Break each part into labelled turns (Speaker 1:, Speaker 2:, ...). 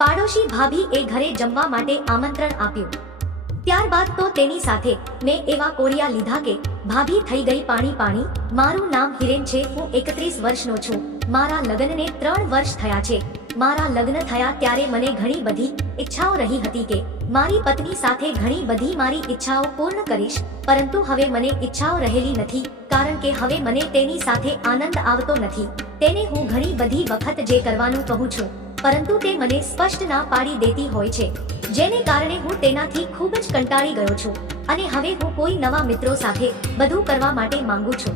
Speaker 1: પાડોશી ભાભી એ ઘરે જમવા માટે આમંત્રણ આપ્યું. ત્યારબાદ તો તેની સાથે મેં એવા કોરિયા લીધા કે, ભાભી થઈ ગઈ પાણી પાણી, મારું નામ હિરેન છે, હું એકત્રીસ વર્ષનો છું, મારા લગ્નને ત્રણ વર્ષ થયા છે, મારા લગ્ન થયા ત્યારે મને ઘણી બધી ઈચ્છાઓ રહી હતી કે, મારી પત્ની સાથે ઘણી બધી મારી ઈચ્છાઓ પૂર્ણ કરીશ, પરંતુ હવે મને ઈચ્છાઓ રહેલી નથી, કારણ કે હવે મને તેની સાથે આનંદ આવતો નથી, તેને હું ઘણી બધી વખત જે કરવાનું કહું છું પરંતુ તે મને સ્પષ્ટ ના પાડી દેતી હોય છે. જેને કારણે હું તેનાથી ખૂબ જ કંટાળી ગયો છું અને હવે હું કોઈ નવા મિત્રો સાથે બધું કરવા માટે માંગુ છું.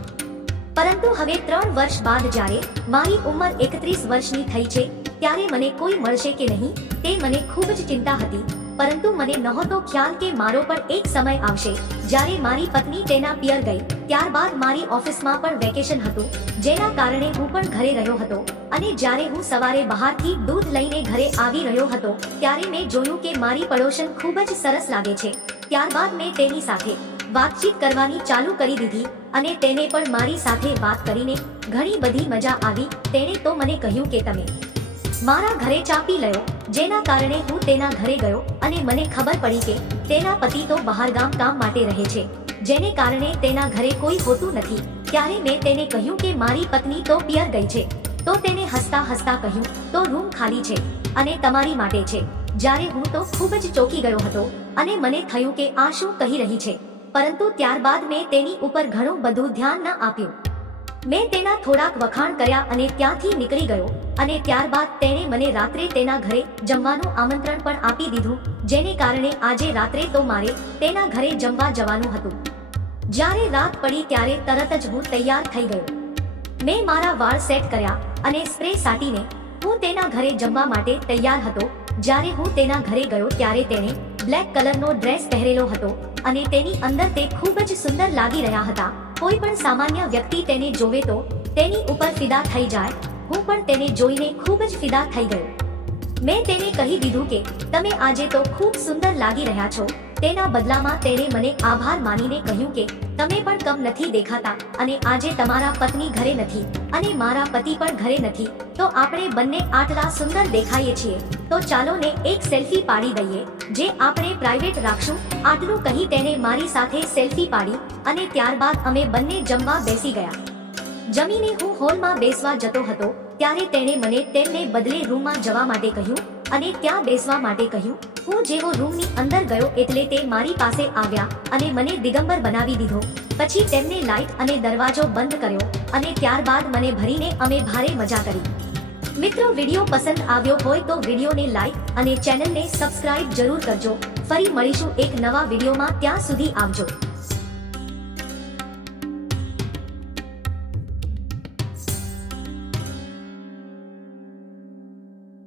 Speaker 1: પરંતુ હવે ત્રણ વર્ષ બાદ જ્યારે મારી ઉંમર એકત્રીસ વર્ષની થઈ છે, ત્યારે મને કોઈ મળશે કે નહીં, તે મને ખૂબ જ ચિંતા હતી. પરંતુ મને નહોતો ખ્યાલ કે મારો પણ એક સમય આવશે. જ્યારે મારી પત્ની તેના પિયર ગઈ, ત્યારબાદ મારી ઓફિસમાં પણ વેકેશન હતું, જેના કારણે હું પણ ઘરે રહ્યો હતો. અને જ્યારે હું સવારે બહારથી દૂધ લઈને ઘરે આવી રહ્યો હતો, ત્યારે મેં જોયું કે મારી પડોશન ખૂબ જ સરસ લાગે છે. ત્યારબાદ મેં તેની સાથે વાતચીત કરવાની ચાલુ કરી દીધી અને તેને પણ મારી સાથે વાત કરીને ઘણી બધી મજા આવી. તેણે તો મને કહ્યું કે તમે મારા ઘરે ચા પી લયો જેના કારણે હું તેના ઘરે ગયો અને મને ખબર પડી કે તેના પતિ તો બહારગામ કામ માટે રહે છે. જેને કારણે તેના ઘરે કોઈ હોતું નથી. ત્યારે મેં તેને કહ્યું કે મારી પત્ની તો પિયર ગઈ છે. તો તેને હસતા હસતા કહ્યું, તો રૂમ ખાલી છે અને તમારી માટે છે. જ્યારે હું તો ખૂબ જ ચોકી ગયો હતો અને મને થયું કે આ શું કહી રહી છે. પરંતુ ત્યારબાદ મેં તેની ઉપર ઘણું બધું ધ્યાન ન આપ્યું. મેં તેના થોડાક વખાણ કર્યા અને ત્યાંથી નીકળી ગયો અને ત્યારબાદ તેણે મને રાત્રે તેના ઘરે જમવાનું આમંત્રણ પણ આપી દીધું, જેને કારણે આજે રાત્રે તો મારે તેના ઘરે જમવા જવાનું હતું. જ્યારે રાત પડી ત્યારે તરત જ હું તૈયાર થઈ ગયો. મેં મારા વાળ સેટ કર્યા અને સ્પ્રે સાટીને હું તેના ઘરે જમવા માટે તૈયાર હતો. જ્યારે હું તેના ઘરે ગયો ત્યારે તેણે બ્લેક કલરનો ડ્રેસ પહેરેલો હતો અને તેની અંદર તે ખૂબ જ સુંદર લાગી રહ્યા હતા. કોઈ પણ સામાન્ય વ્યક્તિ તેને જોવે તો તેની ઉપર ફિદા થઈ જાય હું પણ તેને જોઈને ખૂબ જ ફિદા થઈ ગયો. મેં તેને કહી દીધું કે, તમે આજે તો ખૂબ સુંદર લાગી રહ્યા છો. તેના બદલામાં તેણે મને આભાર માનીને કહ્યું કે, તમે પણ કમ નથી દેખાતા અને આજે તમારા પત્ની ઘરે નથી અને મારા પતિ પણ ઘરે નથી. તો આપણે બંને આટલા સુંદર દેખાઈએ છીએ. તો ચાલો ને એક સેલ્ફી પાડી દઈએ, જે આપણે પ્રાઇવેટ રાખશું. આટલું કહી તેને મારી સાથે સેલ્ફી પાડી અને ત્યારબાદ અમે બંને જમવા બેસી ગયા. જમીને હું હોલમાં બેસવા જતો હતો, ત્યારે તેણે મને તેમને બદલે રૂમમાં જવા માટે કહ્યું અને ત્યાં બેસવા માટે કહ્યું, હું જેવો રૂમની અંદર ગયો એટલે તે મારી પાસે આવ્યા અને મને દિગંબર બનાવી દીધો. પછી તેમને લાઈટ અને દરવાજો બંધ કર્યો અને ત્યારબાદ મને ભરીને અમે ભારે મજા કરી. મિત્રો, વીડિયો પસંદ આવ્યો હોય તો વિડીયોને લાઈક અને ચેનલને સબસ્ક્રાઇબ જરૂર કરજો. ફરી મળીશું એક નવા વિડીયોમાં. ત્યાં સુધી આવજો.